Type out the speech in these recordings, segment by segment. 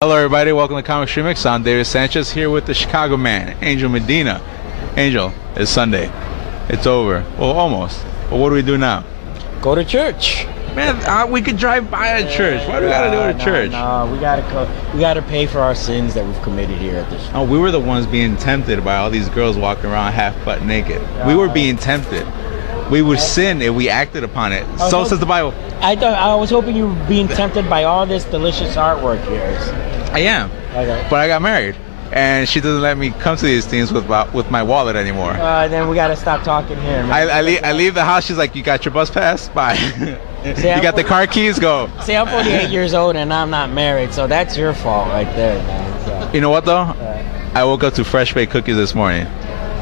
Hello everybody, welcome to Comics ReMIXed. I'm David Sanchez here with the Chicago man, Angel Medina. Angel, it's Sunday. It's over. Well, almost. But what do we do now? Go to church. Man, we could drive by a church. Why do we gotta go to church? No, we gotta pay for our sins that we've committed here at this. Oh, we were the ones being tempted by all these girls walking around half butt naked. We were being tempted. We would sin if we acted upon it. So says the Bible. I was hoping you were being tempted by all this delicious artwork here. I am. Okay. But I got married, and she doesn't let me come to these things with my wallet anymore. Then we gotta stop talking here, man. I leave the house. She's like, "You got your bus pass? Bye." See, you got the car keys? Go. See, I'm 48 years old and I'm not married, so that's your fault right there, man. So, you know what though? I woke up to fresh baked cookies this morning.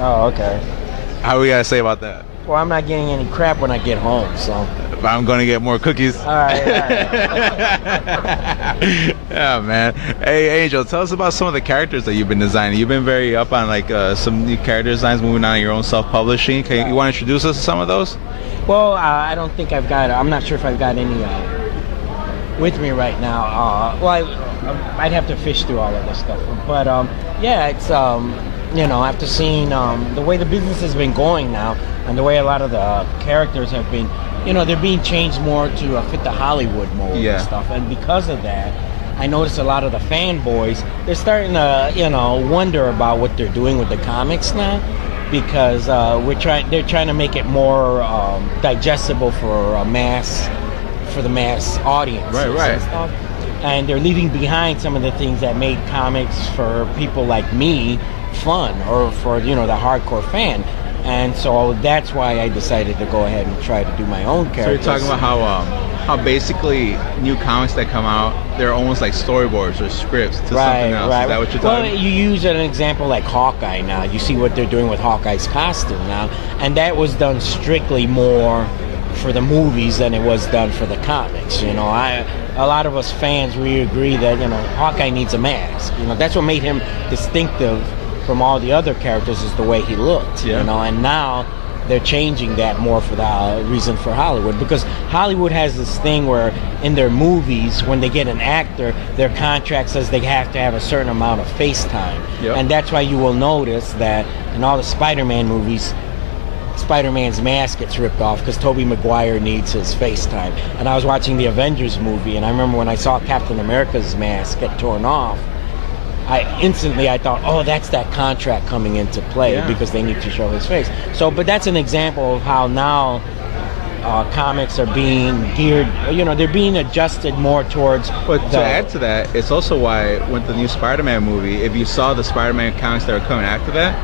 Oh, okay. How we gotta say about that? Well, I'm not getting any crap when I get home, so. But I'm gonna get more cookies. All right. Yeah, man. Hey, Angel, tell us about some of the characters that you've been designing. You've been very up on like some new character designs, moving on to your own self-publishing. You want to introduce us to some of those? Well, I don't think I've got. I'm not sure if I've got any with me right now. I'd have to fish through all of this stuff. But yeah, it's after seeing the way the business has been going now, and the way a lot of the characters have been, they're being changed more to fit the Hollywood mold and stuff. And because of that, I noticed a lot of the fanboys, they're starting to, wonder about what they're doing with the comics now, because they're trying to make it more digestible for the mass audience. Right. And stuff. And they're leaving behind some of the things that made comics for people like me fun, or for the hardcore fan. And so that's why I decided to go ahead and try to do my own characters. So you're talking about how basically new comics that come out, they're almost like storyboards or scripts to something else. Is that what you're talking about? Well, you use an example like Hawkeye now. You see what they're doing with Hawkeye's costume now. And that was done strictly more for the movies than it was done for the comics. A lot of us fans, we agree that, Hawkeye needs a mask. That's what made him distinctive from all the other characters, is the way he looked. And now they're changing that more for the reason for Hollywood, because Hollywood has this thing where in their movies, when they get an actor, their contract says they have to have a certain amount of face time. And that's why you will notice that in all the Spider-Man movies, Spider-Man's mask gets ripped off because Tobey Maguire needs his face time. And I was watching the Avengers movie, and I remember when I saw Captain America's mask get torn off, I thought, oh, that's that contract coming into play, because they need to show his face. So, but that's an example of how now comics are being geared, they're being adjusted more towards. But to add to that, it's also why with the new Spider-Man movie, if you saw the Spider-Man comics that are coming after that,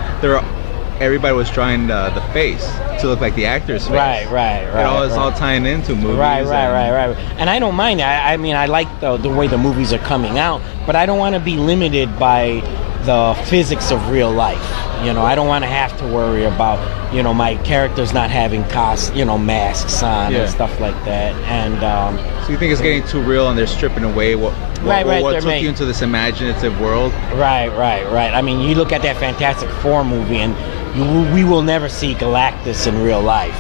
everybody was drawing the face to look like the actor's face. Right. It's all tying into movies. Right. And I don't mind. I mean, I like the way the movies are coming out, but I don't want to be limited by the physics of real life. I don't want to have to worry about, my characters not having masks on and stuff like that. And so you think it's getting too real, and they're stripping away what took you into this imaginative world? Right. I mean, you look at that Fantastic Four movie, and we will never see Galactus in real life,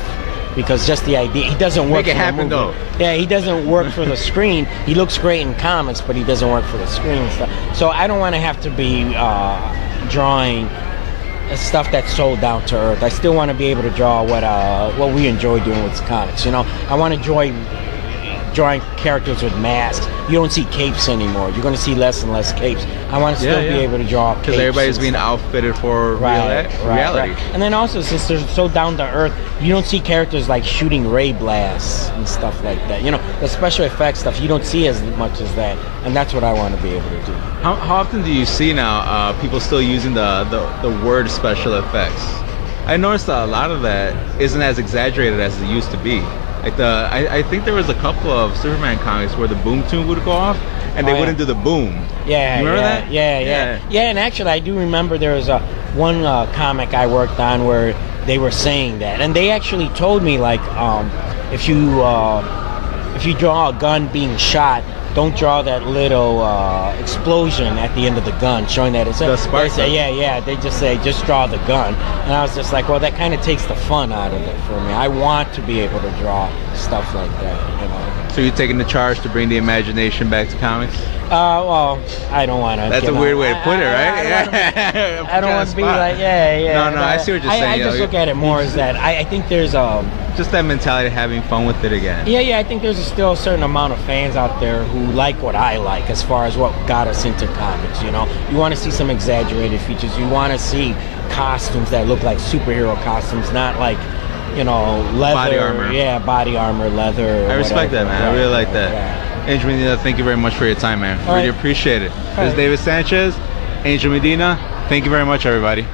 because just the idea, he doesn't work. Make it happen though. Yeah, he doesn't work for the screen. He looks great in comics, but he doesn't work for the screen and stuff. So I don't want to have to be drawing stuff that's so down to earth. I still want to be able to draw what we enjoy doing with comics. I want to enjoy drawing characters with masks. You don't see capes anymore. You're going to see less and less capes. I want to still be able to draw capes. Because everybody's being outfitted for reality. Right. And then also, since they're so down to earth, you don't see characters like shooting ray blasts and stuff like that. The special effects stuff, you don't see as much as that. And that's what I want to be able to do. How often do you see now people still using the word special effects? I noticed that a lot of that isn't as exaggerated as it used to be. Like I think there was a couple of Superman comics where the boom tune would go off, and they wouldn't do the boom. Yeah, you remember that? Yeah. And actually, I do remember there was one comic I worked on where they were saying that, and they actually told me, like, if you draw a gun being shot, don't draw that little explosion at the end of the gun, showing that it's the spark. They just say, just draw the gun. And I was just like, well, that kind of takes the fun out of it for me. I want to be able to draw stuff like that, So you're taking the charge to bring the imagination back to comics? Well, I don't want to. That's a weird way to put it, right? I don't want to be like, yeah. No, I see what you're saying. I just look at it more as that. I think there's just that mentality of having fun with it again. Yeah. I think there's still a certain amount of fans out there who like what I like as far as what got us into comics. You know, you want to see some exaggerated features. You want to see costumes that look like superhero costumes, not like, you know, leather. Body armor. Yeah, body armor, leather. I respect that, man. I really like that. Yeah. Angel Medina, thank you very much for your time, man. All Really right. appreciate it. All This is right. David Sanchez, Angel Medina. Thank you very much, everybody.